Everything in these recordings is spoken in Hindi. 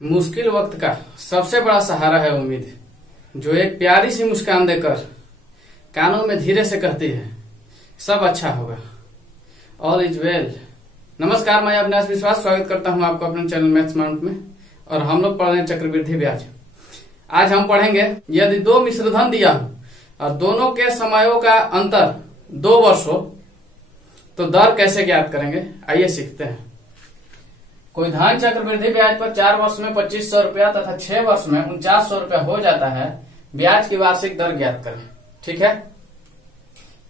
मुश्किल वक्त का सबसे बड़ा सहारा है उम्मीद, जो एक प्यारी सी मुस्कान देकर कानों में धीरे से कहती है सब अच्छा होगा, ऑल इज वेल। नमस्कार, मैं अविनाश विश्वास स्वागत करता हूं आपको अपने चैनल मैथ्स माउंट में। और हम लोग पढ़ रहे हैं चक्रवृद्धि ब्याज। आज हम पढ़ेंगे यदि दो मिश्रधन दिया हो और दोनों के समयों का अंतर 2 वर्ष हो तो दर कैसे ज्ञात करेंगे, आइए सीखते हैं। कोई धन चक्रवृद्धि ब्याज पर 4 वर्ष में 2500 रुपया तथा 6 वर्ष में 4900 रुपया हो जाता है। ब्याज की वार्षिक दर ज्ञात करें। ठीक है,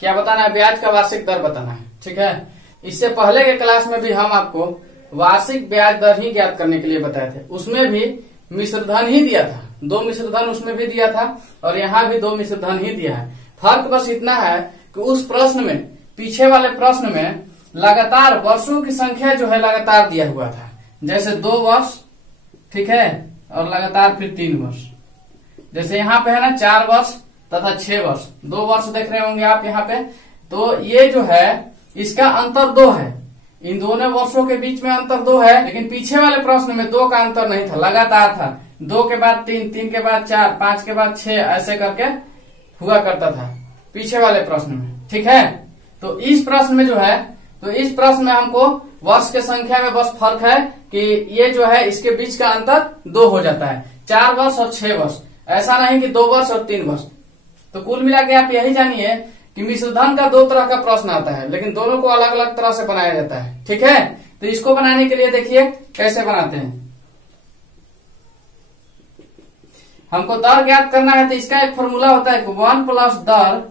क्या बताना है? ब्याज का वार्षिक दर बताना है। ठीक है, इससे पहले के क्लास में भी हम आपको वार्षिक ब्याज दर ही ज्ञात करने के लिए बताए थे। उसमें भी मिश्रधन ही दिया था, 2 मिश्रधन उसमें भी दिया था और यहाँ भी 2 मिश्रधन ही दिया है। फर्क बस इतना है कि उस प्रश्न में, पीछे वाले प्रश्न में लगातार वर्षों की संख्या जो है लगातार दिया हुआ था, जैसे 2 वर्ष, ठीक है, और लगातार फिर 3 वर्ष। जैसे यहाँ पे है ना 4 वर्ष तथा 6 वर्ष, 2 वर्ष देख रहे होंगे आप यहाँ पे। तो ये जो है इसका अंतर 2 है, इन दोनों वर्षों के बीच में अंतर 2 है। लेकिन पीछे वाले प्रश्न में 2 का अंतर नहीं था, लगातार था। 2 के बाद 3, 3 के बाद 4, 5 के बाद 6, ऐसे करके हुआ करता था पीछे वाले प्रश्न में। ठीक है, तो इस प्रश्न में जो है, तो इस प्रश्न में हमको वर्ष के संख्या में बस फर्क है कि ये जो है इसके बीच का अंतर 2 हो जाता है, 4 वर्ष और 6 वर्ष। ऐसा नहीं कि 2 वर्ष और 3 वर्ष। तो कुल मिला के आप यही जानिए कि मिश्रधन का 2 तरह का प्रश्न आता है, लेकिन दोनों को अलग अलग तरह से बनाया जाता है। ठीक है, तो इसको बनाने के लिए देखिए कैसे बनाते हैं। हमको दर ज्ञात करना है, तो इसका एक फॉर्मूला होता है कि 1 प्लस दर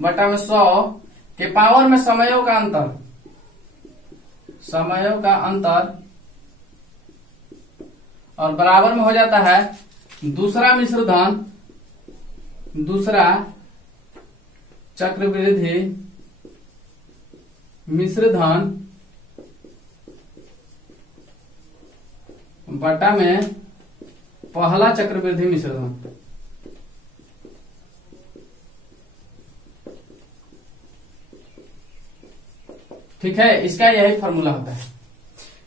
बटा में 100 के पावर में समयों का अंतर, समयों का अंतर, और बराबर में हो जाता है दूसरा मिश्रधन, दूसरा चक्रवृद्धि मिश्रधन बटा में पहला चक्रवृद्धि मिश्रधन। ठीक है, इसका यही फॉर्मूला होता है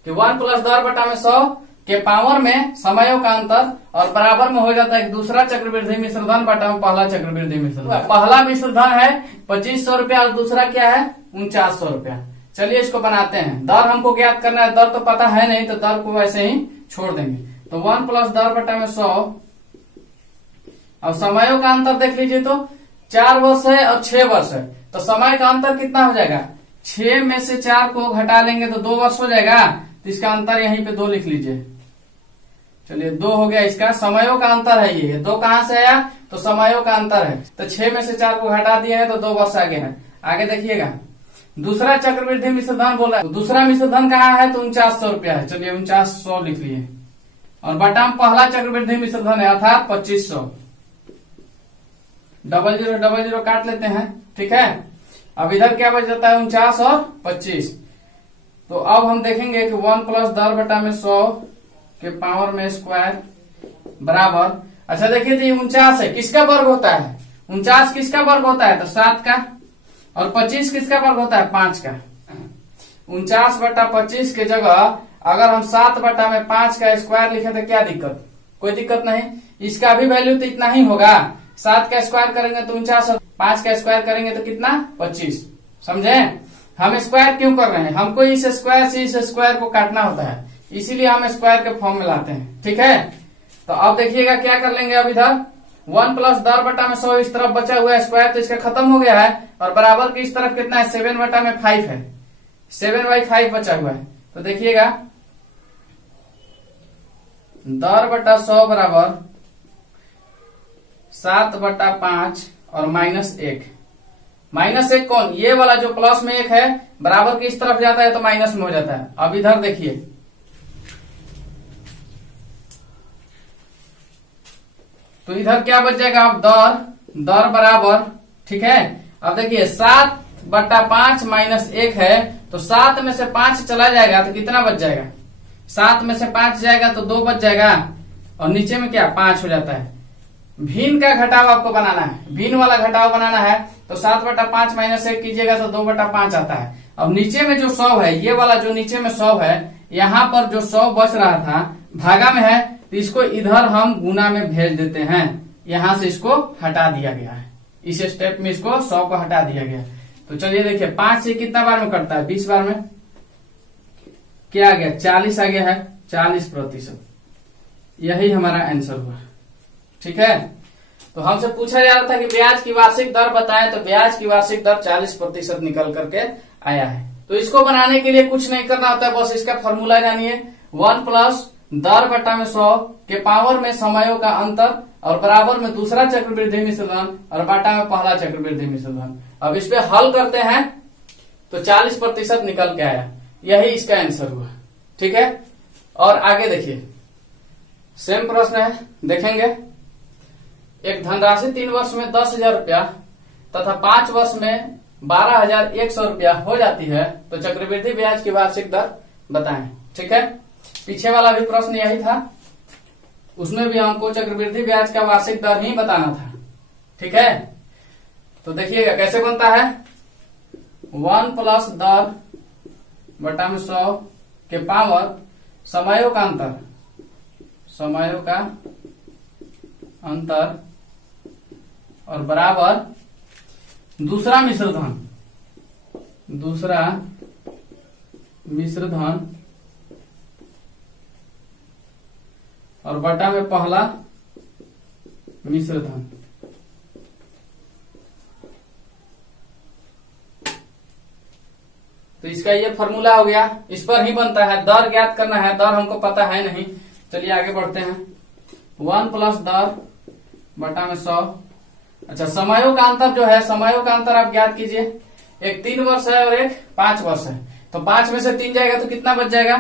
कि 1 प्लस दर बटा में 100 के पावर में समयों का अंतर और बराबर में हो जाता है दूसरा चक्रवृद्धि मिश्रधन बटा में पहला चक्रवृद्धि मिश्रधन। पहला मिश्रधन है 2500 रुपया और दूसरा क्या है 4900 रुपया। चलिए इसको बनाते हैं। दर हमको ज्ञात करना है, दर तो पता है नहीं, तो दर को वैसे ही छोड़ देंगे। तो 1 प्लस दर बटा में 100, अब समयों का अंतर देख लीजिए, तो 4 वर्ष है और 6 वर्ष है, तो समय का अंतर कितना हो जाएगा? 6 में से 4 को घटा लेंगे तो 2 वर्ष हो जाएगा। तो इसका अंतर यहीं पे 2 लिख लीजिए। चलिए 2 हो गया, इसका समयों का अंतर है। ये 2 कहां से आया? तो समयों का अंतर है, तो 6 में से 4 को घटा दिए हैं तो 2 वर्ष आगे है। आगे देखिएगा, दूसरा चक्रवृद्धि मिश्रधन बोल रहा है, तो दूसरा मिश्रधन कहाँ है? तो 4900 रुपया है। चलिए 4900 लिख लिए, और बटा में पहला चक्रवृद्धि मिश्रधन है अर्थात 2500। 00 00 काट लेते हैं। ठीक है, अब इधर क्या बच जाता है? 49 और 25। तो अब हम देखेंगे कि 1 प्लस दर बटा में 100 के पावर में स्क्वायर बराबर, अच्छा देखिए, तो ये 49 है, किसका वर्ग होता है? 49 किसका वर्ग होता है? तो 7 का। और 25 किसका वर्ग होता है? 5 का। 49 बटा 25 के जगह अगर हम 7 बटा में 5 का स्क्वायर लिखे तो क्या दिक्कत? कोई दिक्कत नहीं। इसका भी वैल्यू तो इतना ही होगा। 7 का स्क्वायर करेंगे तो 49 और 5 का स्क्वायर करेंगे तो कितना? 25। समझे? हम स्क्वायर क्यों कर रहे हैं? हमको इस स्क्वायर से इस स्क्वायर को काटना होता है, इसीलिए हम स्क्वायर के फॉर्म में लाते हैं। ठीक है, तो अब देखिएगा क्या कर लेंगे। अब इधर 1 प्लस दर बटा में 100 इस तरफ बचा हुआ है स्क्वायर, तो इसका खत्म हो गया है। और बराबर की इस तरफ कितना है? 7 बटा में 5 है, 7/5 बचा हुआ है। तो देखिएगा, दर बटा 100 बराबर 7 बटा 5 और -1। -1 कौन? ये वाला जो प्लस में 1 है, बराबर की इस तरफ जाता है तो माइनस में हो जाता है। अब इधर देखिए, तो इधर क्या बच जाएगा? अब दर बराबर, ठीक है, अब देखिए 7 बटा 5 -1 है, तो 7 में से 5 चला जाएगा तो कितना बच जाएगा? 7 में से 5 जाएगा तो 2 बच जाएगा, और नीचे में क्या 5 हो जाता है। भिन्न का घटाव आपको बनाना है, भिन्न वाला घटाव बनाना है, तो 7 बटा 5 -1 कीजिएगा तो 2 बटा 5 आता है। अब नीचे में जो 100 है, ये वाला जो नीचे में 100 है, यहाँ पर जो 100 बच रहा था भागा में है, तो इसको इधर हम गुना में भेज देते हैं। यहाँ से इसको हटा दिया गया है, इस स्टेप में इसको 100 को हटा दिया गया। तो चलिए देखिए 5 से कितना बार में कटता है, 20 बार में क्या आ गया, 40 आ गया है, 40%। यही हमारा आंसर हुआ। ठीक है, तो हमसे पूछा जा रहा था कि ब्याज की वार्षिक दर बताएं, तो ब्याज की वार्षिक दर 40% निकल करके आया है। तो इसको बनाने के लिए कुछ नहीं करना होता है, बस इसका फॉर्मूला जानिए। 1 प्लस दर बटा में 100 के पावर में समयों का अंतर और बराबर में दूसरा चक्रवृद्धि मिश्र धन और बाटा में पहला चक्रवृद्धि मिश्र धन। अब इस पे हल करते हैं तो 40% निकल के आया, यही इसका आंसर हुआ। ठीक है, और आगे देखिए सेम प्रश्न है, देखेंगे। एक धनराशि 3 वर्ष में 10,000 रुपया तथा 5 वर्ष में 12,100 रुपया हो जाती है, तो चक्रवृद्धि ब्याज की वार्षिक दर बताएं। ठीक है, पीछे वाला भी प्रश्न यही था, उसमें भी हमको चक्रवृद्धि ब्याज का वार्षिक दर ही बताना था। ठीक है, तो देखिएगा कैसे बनता है। 1 प्लस दर बटा में 100 के पावर समयों का अंतर, समयों का अंतर और बराबर दूसरा मिश्र धन, दूसरा मिश्र धन और बटा में पहला मिश्र धन। तो इसका ये फॉर्मूला हो गया, इस पर ही बनता है। दर ज्ञात करना है, दर हमको पता है नहीं। चलिए आगे बढ़ते हैं। 1 प्लस दर बटा में 100। अच्छा, समयों का अंतर जो है, समयों का अंतर आप ज्ञात कीजिए। एक 3 वर्ष है और एक 5 वर्ष है, तो 5 में से 3 जाएगा तो कितना बच जाएगा,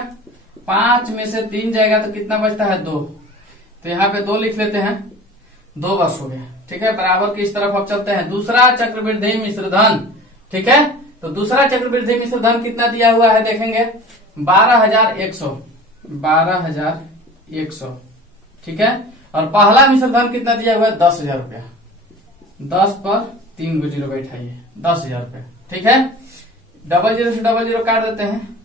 5 में से 3 जाएगा तो कितना बचता है, 2। तो यहाँ पे 2 लिख लेते हैं, 2 वर्ष हो गया। ठीक है, बराबर की इस तरफ अब चलते हैं। दूसरा चक्रवृद्धि मिश्र धन, ठीक है, तो दूसरा चक्रवृद्धि मिश्र धन कितना दिया हुआ है देखेंगे, 12,100, 12,100। ठीक है, और पहला मिश्र धन कितना दिया हुआ है, 10,000 रुपया। 10 पर 3 को 0 बैठाइए, 10,000 रुपया। ठीक है, 00 से 00 काट देते हैं।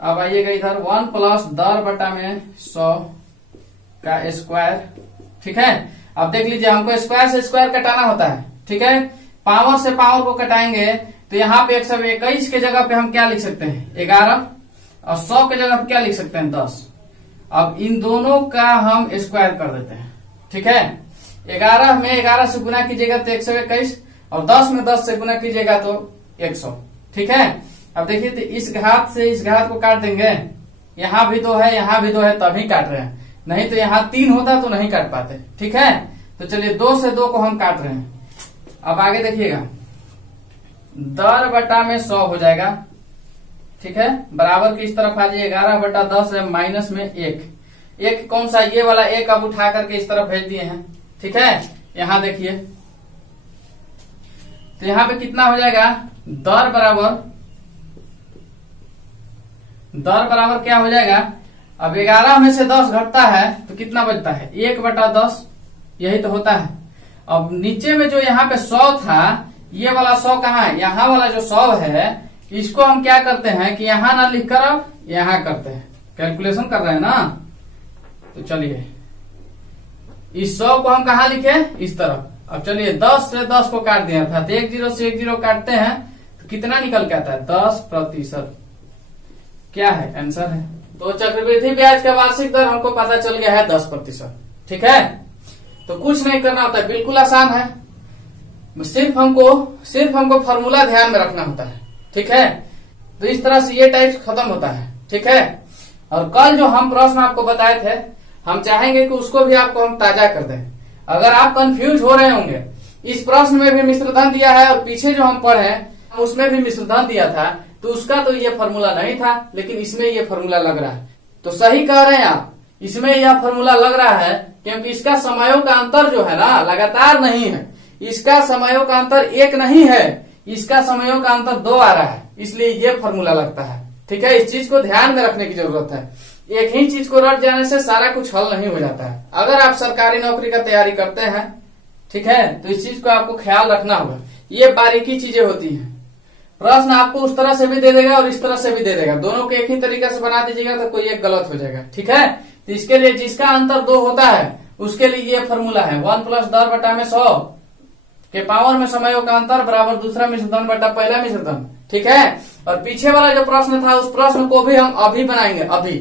अब आइएगा इधर 1 प्लस दर बटा में 100 का स्क्वायर। ठीक है, अब देख लीजिए हमको स्क्वायर से स्क्वायर कटाना होता है। ठीक है, पावर से पावर को कटाएंगे तो यहाँ पे 121 के जगह पे हम क्या लिख सकते हैं, 11, और 100 के जगह पे क्या लिख सकते हैं, 10। अब इन दोनों का हम स्क्वायर कर देते हैं। ठीक है, 11 में 11 से गुना कीजिएगा तो 121, और 10 में 10 से गुना कीजिएगा तो 100। ठीक है, अब देखिए तो इस घात से इस घात को काट देंगे, यहाँ भी 2 है, यहाँ भी 2 है, तभी काट रहे हैं, नहीं तो यहाँ 3 होता तो नहीं काट पाते। ठीक है, तो चलिए 2 से 2 को हम काट रहे हैं। अब आगे देखिएगा, दर बटा में 100 हो जाएगा। ठीक है, बराबर की इस तरफ आ जाइए, 11 बटा 10 है, माइनस में 1 कौन सा, ये वाला 1 अब उठा करके इस तरफ भेज दिए हैं। ठीक है, यहां देखिए तो यहां पे कितना हो जाएगा, दर बराबर क्या हो जाएगा, अब 11 में से 10 घटता है तो कितना बचता है, 1 बटा 10, यही तो होता है। अब नीचे में जो यहाँ पे 100 था, ये वाला 100 कहाँ है, यहाँ वाला जो 100 है, इसको हम क्या करते हैं कि यहाँ ना लिखकर अब यहाँ करते हैं, कैलकुलेशन कर रहे हैं ना। तो चलिए इस 100 को हम कहाँ लिखे, इस तरफ। अब चलिए 10 से 10 को काट दिया था, तो 1 0 से 1 0 काटते हैं तो कितना निकल के आता है, 10%। क्या है, आंसर है। तो चक्रवृद्धि ब्याज का वार्षिक दर हमको पता चल गया है 10%। ठीक है, तो कुछ नहीं करना होता है, बिल्कुल आसान है। सिर्फ हमको फॉर्मूला ध्यान में रखना होता है। ठीक है, तो इस तरह से ये टाइप खत्म होता है। ठीक है, और कल जो हम प्रश्न आपको बताए थे, हम चाहेंगे कि उसको भी आपको हम ताजा कर दें। अगर आप कंफ्यूज हो रहे होंगे, इस प्रश्न में भी मिश्र धन दिया है और पीछे जो हम पढ़े उसमें भी मिश्र धन दिया था, तो उसका तो ये फॉर्मूला नहीं था, लेकिन इसमें ये फॉर्मूला लग रहा है। तो सही कह रहे हैं आप, इसमें यह फॉर्मूला लग रहा है क्योंकि इसका समयों का अंतर जो है ना, लगातार नहीं है। इसका समयों का अंतर 1 नहीं है, इसका समयों का अंतर 2 आ रहा है, इसलिए ये फॉर्मूला लगता है। ठीक है, इस चीज को ध्यान में रखने की जरूरत है। एक ही चीज को रट जाने से सारा कुछ हल नहीं हो जाता है। अगर आप सरकारी नौकरी का तैयारी करते हैं, ठीक है, तो इस चीज को आपको ख्याल रखना होगा। ये बारीकी चीजें होती हैं, प्रश्न आपको उस तरह से भी दे देगा और इस तरह से भी दे देगा, दोनों को एक ही तरीके से बना दीजिएगा तो कोई एक गलत हो जाएगा। ठीक है, तो इसके लिए जिसका अंतर 2 होता है उसके लिए ये फॉर्मूला है 1 प्लस दर बटा में 100 के पावर में समयों का अंतर बराबर दूसरा मिश्रधन बटा पहला मिश्रधन। ठीक है, और पीछे वाला जो प्रश्न था उस प्रश्न को भी हम अभी बनाएंगे अभी।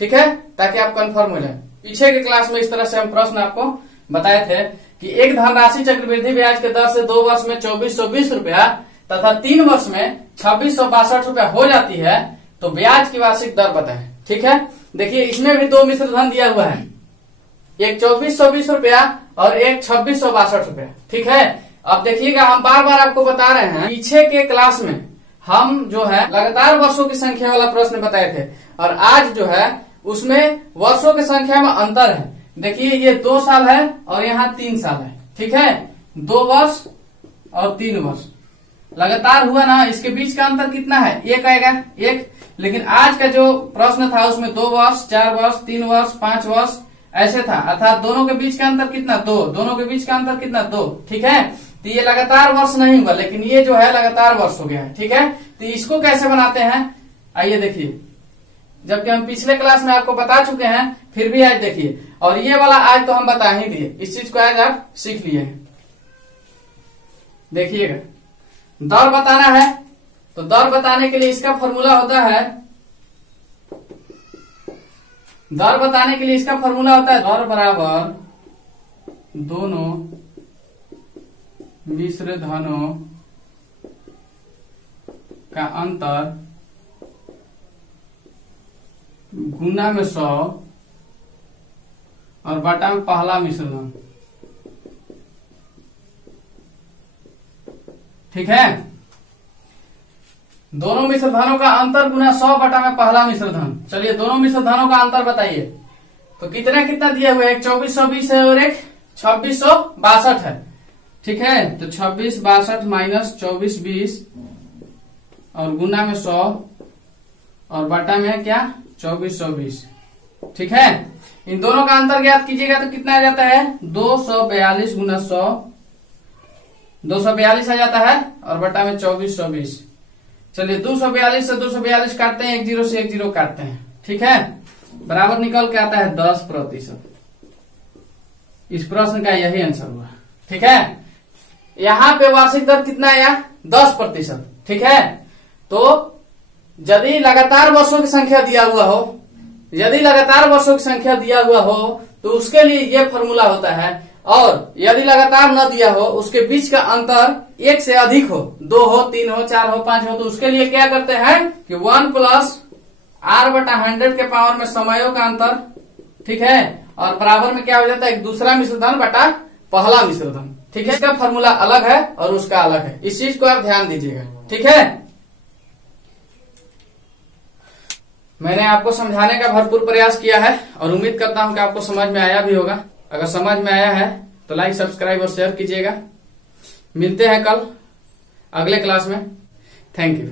ठीक है, ताकि आप कंफर्म हो जाए। पीछे के क्लास में इस तरह से हम प्रश्न आपको बताए थे कि एक धनराशि चक्रवृद्धि ब्याज के दर से 2 वर्ष में 2420 रुपया तथा 3 वर्ष में 2662 रुपया हो जाती है, तो ब्याज की वार्षिक दर बताएं। ठीक है, देखिए इसमें भी 2 मिश्रधन दिया हुआ है, एक 2420 रुपया और एक 2662 रुपया। ठीक है, अब देखिएगा हम बार बार आपको बता रहे हैं, पीछे के क्लास में हम जो है लगातार वर्षों की संख्या वाला प्रश्न बताए थे और आज जो है उसमें वर्षों की संख्या में अंतर है। देखिए ये 2 साल है और यहाँ 3 साल है। ठीक है, 2 वर्ष और 3 वर्ष लगातार हुआ ना, इसके बीच का अंतर कितना है? 1 आएगा, 1। लेकिन आज का जो प्रश्न था उसमें 2 वर्ष, 4 वर्ष, 3 वर्ष, 5 वर्ष ऐसे था, अर्थात दोनों के बीच का अंतर कितना? 2। दोनों के बीच का अंतर कितना? 2। ठीक है, तो ये लगातार वर्ष नहीं हुआ, लेकिन ये जो है लगातार वर्ष हो गया है। ठीक है, तो इसको कैसे बनाते हैं आइए देखिए, जबकि हम पिछले क्लास में आपको बता चुके हैं फिर भी आज देखिए, और ये वाला आज तो हम बता ही दिए, इस चीज को आज आप सीख लिए हैं। देखिएगा, दर बताना है तो दर बताने के लिए इसका फॉर्मूला होता है, दर बताने के लिए इसका फॉर्मूला होता है दर बराबर दोनों मिश्र धनों का अंतर गुना में 100 और बटा में पहला मिश्रधन। ठीक है, दोनों मिश्रधनों का अंतर गुना 100 बटा में पहला मिश्रधन। चलिए दोनों मिश्रधनों का अंतर बताइए, तो कितना कितना दिया हुआ है? एक 2420 है और एक 2662 है। ठीक है, तो 2662 माइनस 2420 और गुना में 100 और बटा में क्या? 2420। ठीक है, इन दोनों का अंतर ज्ञात कीजिएगा तो कितना आ जाता है? 242 गुना 100, 242 आ जाता है और बटा में 2420। चलिए 242 से 242 काटते हैं, 1 0 से 1 0 काटते हैं। ठीक है, बराबर निकल के आता है 10%। इस प्रश्न का यही आंसर हुआ। ठीक है, यहाँ पे वार्षिक दर कितना आया? 10%। ठीक है, तो यदि लगातार वर्षों की संख्या दिया हुआ हो, यदि लगातार वर्षों की संख्या दिया हुआ हो तो उसके लिए यह फॉर्मूला होता है, और यदि लगातार न दिया हो, उसके बीच का अंतर 1 से अधिक हो, 2 हो, 3 हो, 4 हो, 5 हो, तो उसके लिए क्या करते हैं कि 1 प्लस r बटा 100 के पावर में समयों का अंतर। ठीक है, और बराबर में क्या हो जाता है? एक दूसरा मिश्रधन बटा पहला मिश्रधन। ठीक है, इसका फॉर्मूला अलग है और उसका अलग है, इस चीज को आप ध्यान दीजिएगा। ठीक है, मैंने आपको समझाने का भरपूर प्रयास किया है और उम्मीद करता हूं कि आपको समझ में आया भी होगा। अगर समझ में आया है तो लाइक, सब्सक्राइब और शेयर कीजिएगा। मिलते हैं कल अगले क्लास में। Thank you.